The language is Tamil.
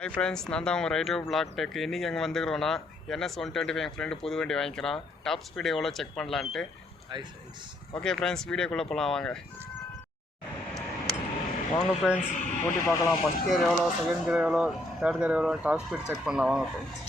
ஹாய் ஃப்ரெண்ட்ஸ், நான் தான் உங்கள் ரைடர் பிளாக் டெக். இன்றைக்கி எங்கே வந்துக்கிறோன்னா NS125 என் ஃப்ரெண்டு புது வண்டி வாங்கிக்கிறான். டாப் ஸ்பீடு எவ்வளோ செக் பண்ணலான்ட்டு. Hi friends. ஓகே ஃப்ரெண்ட்ஸ், வீடியோக்குள்ளே போகலாம் வாங்க. வாங்க ஃப்ரெண்ட்ஸ், ஓட்டி பார்க்கலாம். ஃபஸ்ட் கியர் எவ்வளோ, செகண்ட் கியர் எவ்வளோ, தேர்ட் கியர் எவ்வளோ, டாப் ஸ்பீட் செக் பண்ணலாம் வாங்க ஃப்ரெண்ட்ஸ்.